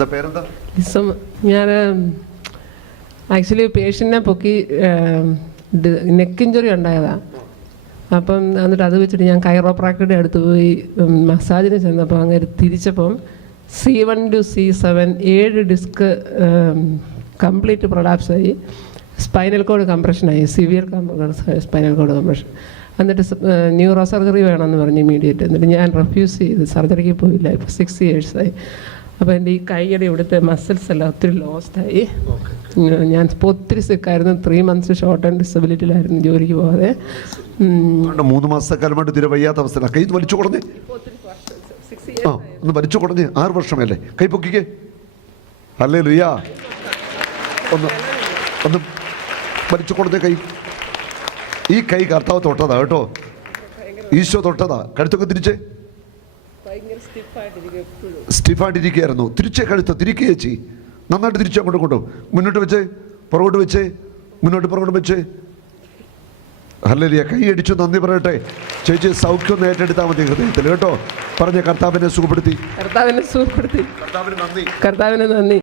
എന്താ പേരെന്താ? ഞാൻ ആക്ച്വലി പേഷ്യൻറ്റിനെ പൊക്കി നെക്ക് ഇഞ്ചുറി ഉണ്ടായതാണ്. അപ്പം എന്നിട്ട് അത് വെച്ചിട്ട് ഞാൻ കൈറോപ്രാക്ടറുടെ അടുത്ത് പോയി മസാജിന് ചെന്നപ്പോൾ അങ്ങനെ തിരിച്ചപ്പം C1 to C7 7 disc complete പ്രൊലാപ്സായി. സ്പൈനൽ കോഡ് കംപ്രഷനായി, സിവിയർ സ്പൈനൽ കോഡ് കംപ്രഷൻ. എന്നിട്ട് ന്യൂറോ സർജറി വേണമെന്ന് പറഞ്ഞ് ഇമീഡിയറ്റ്. എന്നിട്ട് ഞാൻ റെഫ്യൂസ് ചെയ്ത് സർജറിക്ക് പോയില്ല. ഇപ്പോൾ 6 yearsആയി. അപ്പോൾ എൻ്റെ ഈ കൈയുടെ ഇവിടുത്തെ മസിൽസ് എല്ലാം ഒത്തിരി ലോസ്റ്റായി. ഞാൻ ഒത്തിരി സിക്കായിരുന്നു. 3 months ഷോർട്ട് ആൻഡ് ഡിസബിലിറ്റിയിലായിരുന്നു, ജോലിക്ക് പോകാതെ. 3 മാസക്കാലമായിട്ട് തീരെ വയ്യാത്ത അവസ്ഥ. കൈ വലിച്ചു കൊടുന്നേ, ഒന്ന് വലിച്ചു കൊടുന്നേ. 6 വർഷമല്ലേ? കൈ പൊക്കിക്കേ. ഹല്ലേലൂയ. ഒന്ന് വലിച്ചു കൊടുത്തേ കൈ. ഈ കൈ കർത്താവ് തൊട്ടതാ കേട്ടോ, ഈശോ തൊട്ടതാ. കഴുത്തൊക്കെ തിരിച്ചേ. സ്റ്റിഫായിട്ടിരിക്കുകയായിരുന്നു. തിരിച്ചേ, കഴുത്ത് തിരിക്കുക ചേച്ചി. നന്നായിട്ട് തിരിച്ച് അങ്ങോട്ട് കൊണ്ടു. മുന്നോട്ട് വെച്ചേ, പുറകോട്ട് വെച്ചേ, മുന്നോട്ട് പുറകോട്ട് വെച്ചേ. ഹല്ലേലൂയ. കൈ അടിച്ചു നന്ദി പറയട്ടെ. ചേച്ചി സൗഖ്യം ഒന്ന് ഏറ്റെടുത്താൽ മതി ഹൃദയത്തിൽ കേട്ടോ. പറഞ്ഞ കർത്താവിനെ സുഖപ്പെടുത്തി. കർത്താവിനെ സുഖപ്പെടുത്തി. കർത്താവിന് നന്ദി. കർത്താവിന് നന്ദി.